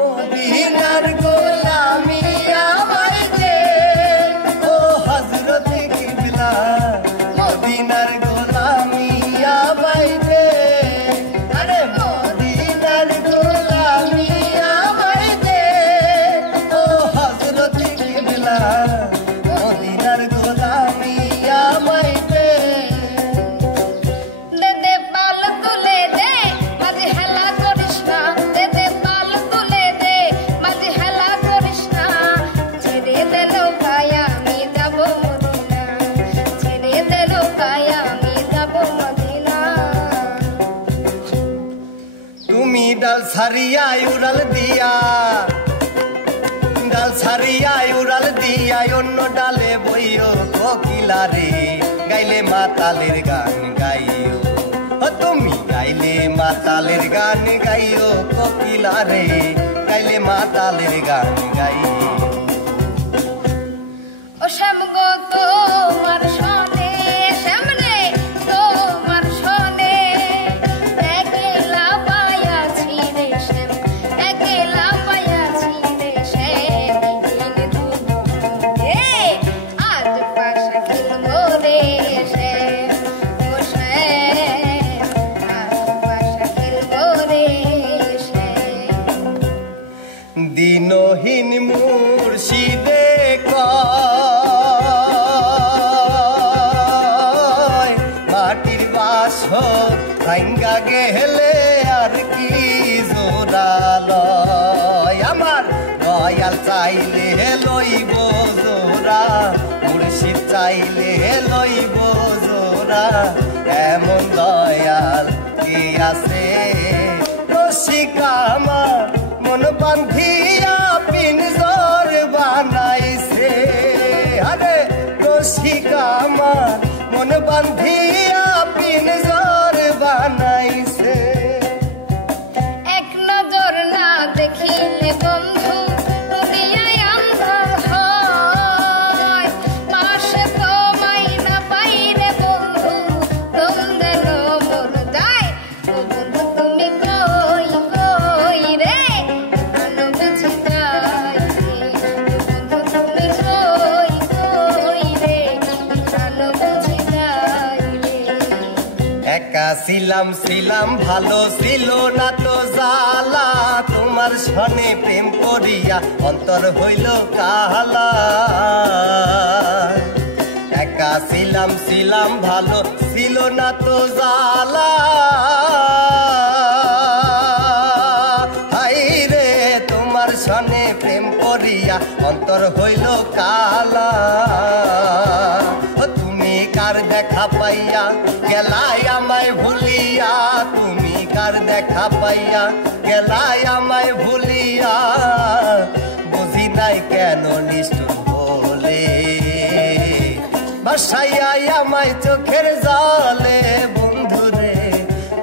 মদিনার গোলামি আমায় দে ও হযরত কিবলা মদিনার গোলামি আমায় দে আরে মদিনার গোলামি আমায় দে ও হযরত কিবলা মদিনার গোলামি আমায় দে দে দে পাল তুলে দে মাঝে হেলা করিস না দে দে পাল তুলে দে মাঝে হেলা করিস না ছেড়ে দে লোকায় আমি যাব মদিনা ছেড়ে দে লোকায় আমি যাব মদিনা তুমি ডাল ছাড়িয়া উড়াল দিয়া ডাল ছাড়িয়া উড়াল দিয়া অন্য ডালে বইও কোকিলা রে গাইলে মাতালের গান গাইও ও তুমি গাইলে মাতালের গান গাইও কোকিলা রে গাইলে মাতালের গান গাইও ও শ্যাম গো তোমার শোনে শ্যাম রে তোমার শোনে একলা পায়াছি রে শ্যাম একলা পায়াছি রে শ্যাম দিন দুপুরে আজ পাশা খেলবো রে শ্যাম ও শ্যাম আজ পাশা খেলবো রে শ্যাম দিনহীন মুর্শিদে মাটির বাস ভাঙ্গা গেলে আর কি জোরালয় আমার দয়াল চাইলে লইব জোরা মুর্শিদ চাইলে লইব জোরা এমন দয়াল কি আছে রসিকা আমার মন বান্ধিয়া পিনজর বানাইছে আরে রসিকা আমার মন বান্ধিয়া পিনজর বানাইছে এক নজর না দেখিলে বন্ধু দুনিয়ায় আন্ধার হয় পাশে তোমায় না পাইলে বন্ধু দম যেন মন যায় ও বন্ধু তুমি কই কই রে আনো বুঝি যাই বন্ধু তুমি কই কই রে আনো বুঝি যাই একা ছিলাম ভালো ছিল না তো জালা তোমার সনে প্রেম করিয়া অন্তর হইল কালা একা ছিলাম ভালো ছিল না তো জালা হাই রে তোমার সনে প্রেম করিয়া অন্তর হইল কালা ও তুমি কার দেখা পাইয়া গেলাই আমায় ভুলিয়া তুমি কার দেখা পাইয়া গেলাই আমায় ভুলিয়া বুঝি নাই কেন নিষ্ঠুর বলে ভাসাইয়া আমায় চোখের জলে বন্ধুরে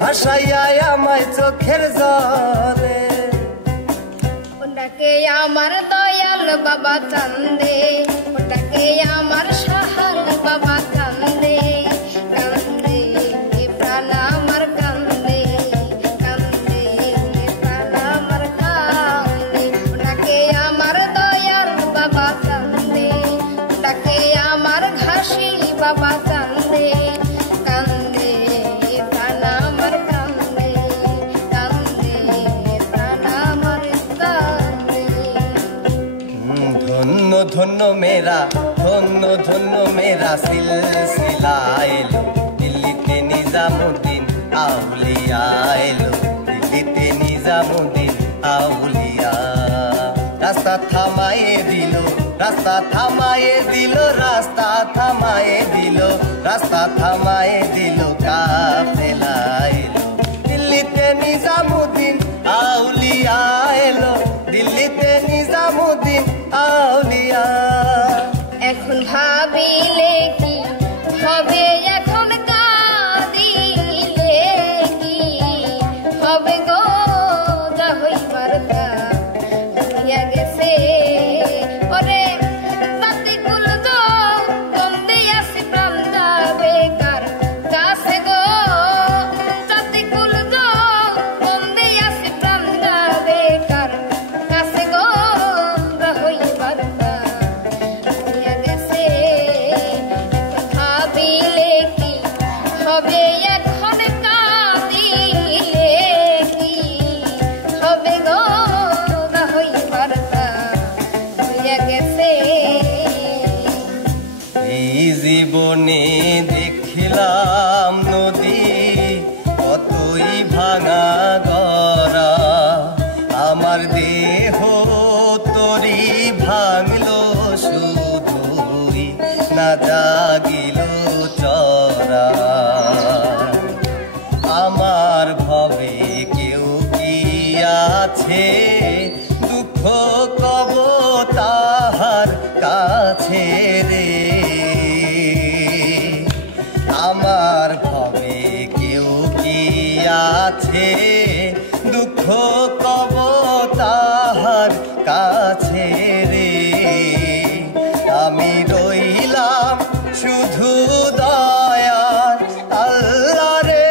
ভাসাইয়া আমায় চোখের জলে ওটাকে আমার দয়াল বাবা কান্দে ওটাকে আমার সাহাল বাবা কান্দে কান্দে প্রাণ আমার কান্দে কান্দে প্রাণ আমার কান্দে ওটাকে আমার দয়াল বাবা কান্দে ওটাকে আমার ঘাসি বাবা কান্দে কান্দে প্রাণ আমার কান্দে কান্দে প্রাণ আমার কান্দে ধন্য ধন্য মেরা সিলসিলা এলো দিল্লিতে নিজামুদ্দিন আউলিয়া এলো দিল্লিতে নিজামুদ্দিন আউলিয়া রাস্তা থামায়ে দিল রাস্তা থামায়ে দিল রাস্তা থামায়ে দিল রাস্তা থামায়ে দিল কাফেলা এলো দিল্লিতে নিজামুদ্দিন আউলিয়া এলো দিল্লিতে নিজামুদ্দিন আউলিয়া এখন ভাবিলে কি হবে এখন কাঁদিলে কি হবে গো যা হইবার তা হইয়া গেছে ওরে রাতি কুল দো কম দিয়াছি প্রাণ যাবে কার কাছে দেহ তরি ভাঙলো শুধুই না জাগিল চরা আমার ভবে কেউ কি আছে দুঃখ কব তাহার কাছে রে আমার ভবে কেউ কি আছে দুঃখ কব তাহার কাছে রে আমি রইলাম শুধু দয়ার আল্লাহ রে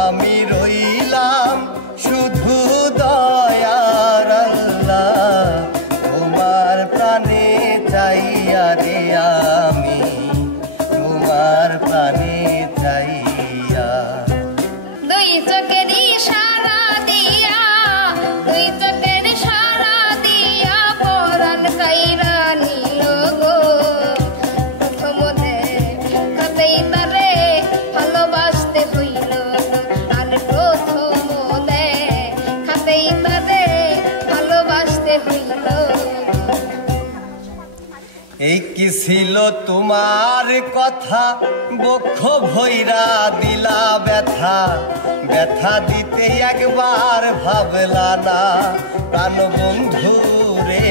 আমি রইলাম শুধু দয়ার আল্লাহ তোমার প্রাণে চাইয়া রে আমি তোমার প্রাণে চাইয়া দুই চোখের ইশারা দিয়া দুই চোখের ইশারা দিয়া পরাণ কাইরা নিল গো প্রথমতে কাতেই তারে ভালোবাসতে হইল আর প্রথমতে কাতেই তারে ভালোবাসতে হইল এই কি ছিল তোমার কথা বক্ষ ভৈরা দিলা ব্যথা ব্যথা দিতে একবার ভাবলা না প্রাণ বন্ধু রে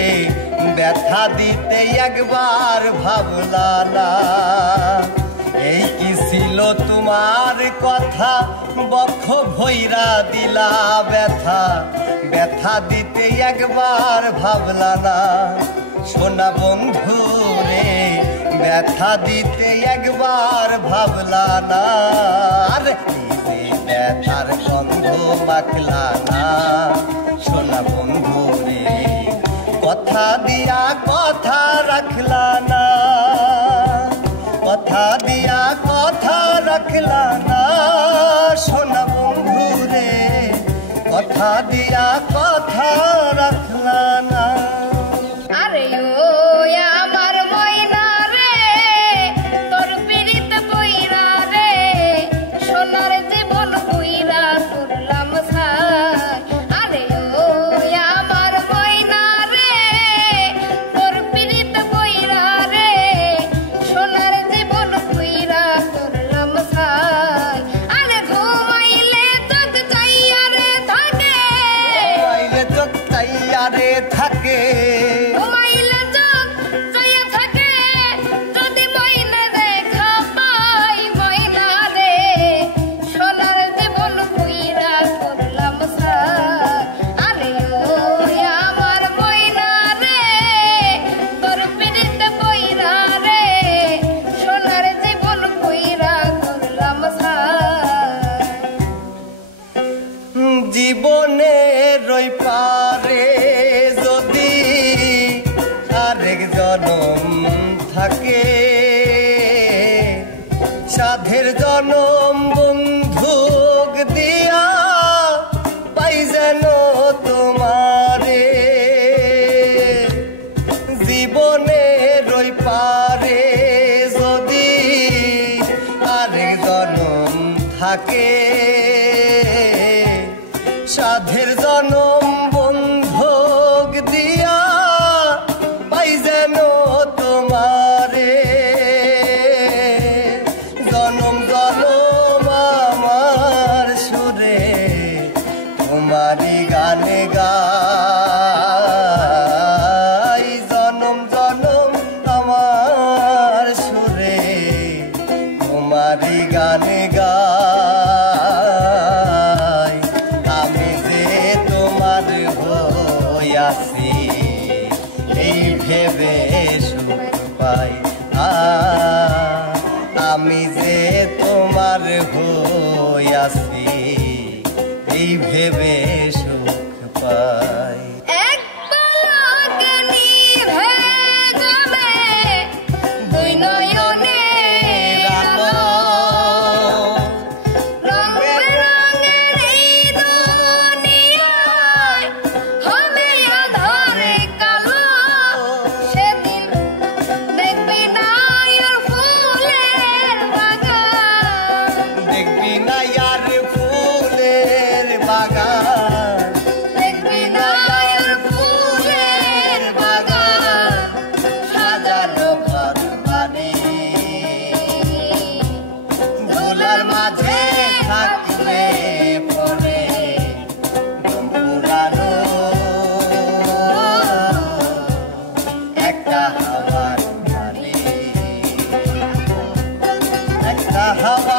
ব্যথা দিতে একবার ভাবলা না এই কি ছিল তোমার কথা বক্ষ ভৈরা দিলা ব্যথা ব্যথা দিতে একবার ভাবলা না সোনা বন্ধু রে ব্যথা দিতে একবার ভাবলা না আর ব্যথার গন্ধ মাখলা না সোনা বন্ধু রে কথা দিয়া কথা রাখলা না কথা দিয়া কথা রাখলা না সোনা বন্ধু রে কথা দিয়া কথা রাখলা না আরে ও আমার ময়না রে তোর পীড়িত কইরা রে সোনার জীবন কইরা করলাম ছাই আরে ও আমার ময়না রে তোর পীড়িত কইরা রে সোনার জীবন কইরা করলাম ছাই আরে ঘুমাইলে চোখ চাইয়া রে থাকে ঘুমাইলে চোখ চাইয়া রে থাকে ঘুমাইলে চোখ চাইয়া থাকে যদি ময়না দেখা পাই ময়না রে সোনার জীবন কইরা করলাম ছাই আরে ও আমার ময়না রে তোর পীড়িত কইরা রে সোনার জীবন কইরা করলাম ছাই জীবনের ওই পারে যদি আরেক জনম থাকে সাধের জনম বন্ধুক দিয়া পাই যেন তোমারে জীবনের ওই পারে যদি আরেক জনম থাকে সাধের জনম বন্ধুক দিয়া পাই যেন তোমারে জনম জনম আমার সুরে তোমারি গানে গাই জনম জনম আমার সুরে তোমারি গানে গাই আমি যে তোমার হইয়াছি এই ভেবে সুখ পাই আমি যে তোমার হইয়াছি এই ভেবে সুখ পাই এক পলক নিভে যাবে দুই নয়নের আলো রং বেরঙের এই দুনিয়ায় হবে আঁধারে কালো সেদিন দেখবি না আর ফুলের হাওয়া